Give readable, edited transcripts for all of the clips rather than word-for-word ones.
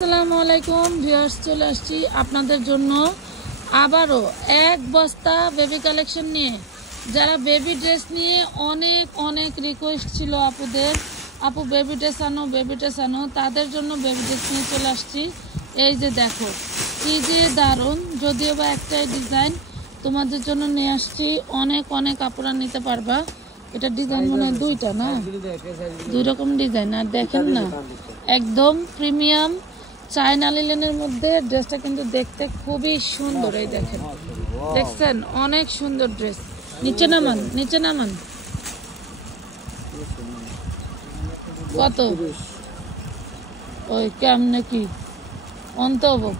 আসসালামু আলাইকুম ভিউয়ার্স, চলে আসছি আপনাদের জন্য আবারও এক বস্তা বেবি কালেকশন নিয়ে। যারা বেবি ড্রেস নিয়ে অনেক অনেক রিকোয়েস্ট ছিল আপুদের, আপু বেবি ড্রেস আনো, তাদের জন্য বেবি ড্রেস নিয়ে চলে আসছি। এই যে দেখো কি যে দারুণ, যদিও বা একটাই ডিজাইন তোমাদের জন্য নিয়ে আসছি। অনেক অনেক আপুরা নিতে পারবা। এটা ডিজাইন মনে হয় দুইটা না, দুই রকম ডিজাইন। আর দেখেন না, একদম প্রিমিয়াম চায়না লিলেনের মধ্যে ড্রেসটা কিন্তু দেখতে খুবই সুন্দর। এই দেখেন, দেখছেন অনেক সুন্দর ড্রেস। নিচে নামান কত ওই কেমনে কি অন্ত হবো।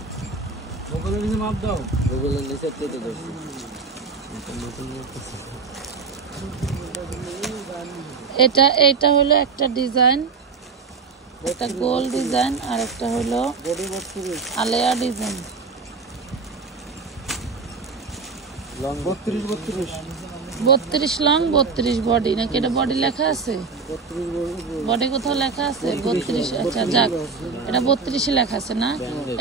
এটা হলো একটা ডিজাইন, একটা গোল ডিজাইন, আর একটা হলো আলেয়া ডিজাইন। 32 লং 32 বডি, নাকি এটা বডি লেখা আছে? বডি কোথাও লেখা আছে 32? আচ্ছা যাক, এটা 32 লেখা আছে না।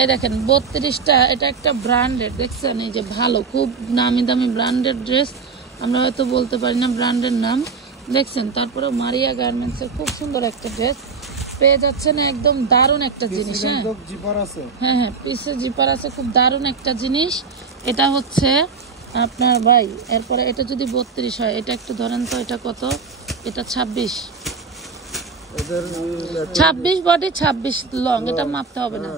এই দেখেন 32টা, এটা একটা ব্র্যান্ডেড, দেখছেন এই যে ভালো, খুব নামি দামি ব্র্যান্ডেড ড্রেস। আমরা হয়তো বলতে পারি না ব্র্যান্ডের নাম, দেখছেন। তারপরে মারিয়া গার্মেন্টসের খুব সুন্দর একটা ড্রেস পেয়ে যাচ্ছেন, একদম দারুণ একটা জিনিস। হ্যাঁ, পিসে জিপার আছে, খুব দারুণ একটা জিনিস। এটা হচ্ছে আপনার ভাই, এরপরে এটা যদি 32 হয়, এটা একটু ধরেন তো, এটা কত? এটা 26 বডি 26 লং, এটা মাপতে হবে না।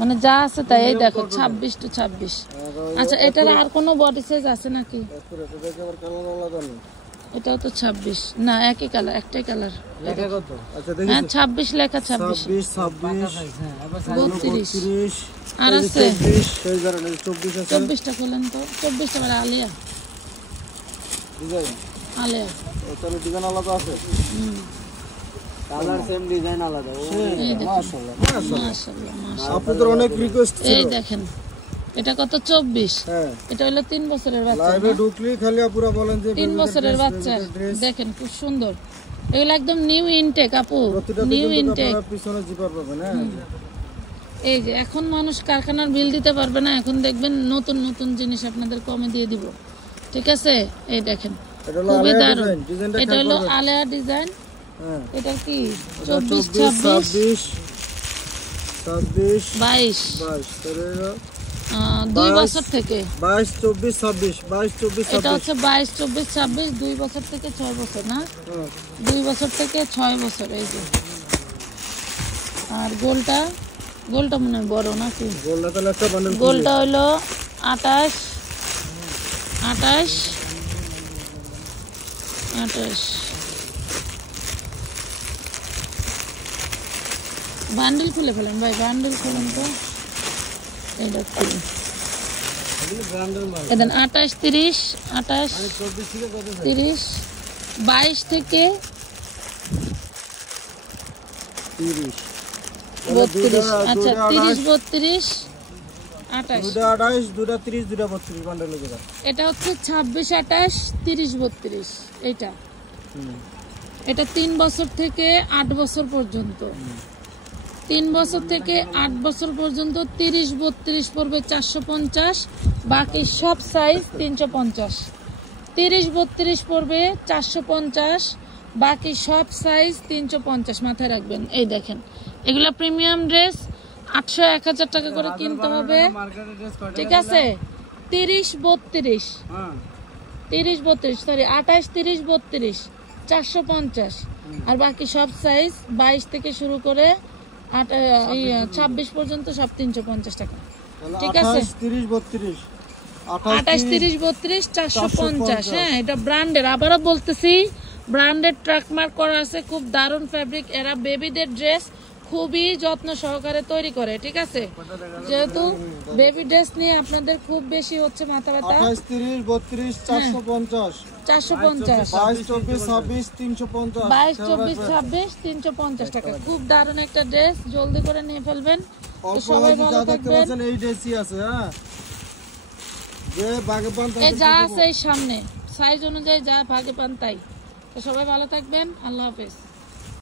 মানে যা আছে তাই, এই দেখো 26 to 26। আচ্ছা, এটার আর কোনো বডি সাইজ আছে নাকি? এটাও তো 26 না, একই কালার, একটাই কালার। হ্যাঁ 26 লেখা, 26 32 আর আছে 24টা খোলেন তো, 24টা মানে আলিয়া ডিজাইন আলাদা আছে, কালার সেম ডিজাইন আলাদা। মাশাআল্লাহ, আপনাদের অনেক রিকোয়েস্ট ছিল। এই দেখেন এটা কত? 24। এটা হলো 3 বছরের বাচ্চা। লাইভে ঢুকলি খালি আপুরা বলেন যে 3 বছরের বাচ্চা। দেখেন খুব সুন্দর, এগুলো একদম নিউ ইনটেক আপু, নিউ ইনটেক। পিছনে জিপার পাবেন। এই যে এখন মানুষ কারখানার বিল দিতে পারবে না, এখন দেখবেন নতুন নতুন জিনিস আপনাদের কমে দিয়ে দিব, ঠিক আছে? এই দেখেন খুবই দারুণ। এটা হলো আলেয়া ডিজাইন। এটা কি 24 26 22 2 বছর থেকে 22 24 26 22 24 এটা হচ্ছে 22 24 26 2 বছর থেকে 6 বছর না, 2 বছর থেকে 6 বছর। এই যে, আর গোলটা মনে হয় বড় নাকি? গোলটা হলো 28 বান্ডেল খুলে ফেলেন ভাই, বান্ডেল খুলেন তো। এটা খুলে দেন 28 30 30 22 থেকে 32। আচ্ছা 30 32 28, দুটা 30 দুটা 32 বান্ডেল হয়ে গেল। এটা হচ্ছে 26 28 30 32। এটা 3 বছর থেকে 8 বছর পর্যন্ত, 3 বছর থেকে 8 বছর পর্যন্ত 30 32 পড়বে 450, বাকি সব সাইজ 350। 30 32 পড়বে 450, বাকি সব সাইজ 350, মাথায় রাখবেন। এই দেখেন এগুলা প্রিমিয়াম ড্রেস, 800 1000 টাকা করে কিনতে হবে, ঠিক আছে? 30 32 সরি 28 30 32 450, আর বাকি সব সাইজ 22 থেকে শুরু করে 26 পর্যন্ত সব 350 টাকা, ঠিক আছে? 28 30 32 450। হ্যাঁ, এটা ব্র্যান্ডের, আবারও বলতেছি ব্র্যান্ডেড ট্র্যাক মার্ক করা আছে, খুব দারুণ ফ্যাব্রিক। এরা বেবিদের ড্রেস খুবই যত্ন সহকারে তৈরি করে, ঠিক আছে? যেহেতু বেবি ড্রেস নিয়ে আপনাদের খুব বেশি হচ্ছে মাথা ব্যথা। 28 30 32 450 450, 22 24 26 350, 22 24 26 350 টাকা। খুব দারুণ একটা ড্রেস, জলদি করে নিয়ে ফেলবেন। সবাই ভালো থাকবেন। এই ড্রেসই আছে, হ্যাঁ যে ভাগে পান এই যা আছে এই সামনে সাইজ অনুযায়ী যা ভাগে পান তাই। তো সবাই ভালো থাকবেন, আল্লাহ হাফেজ।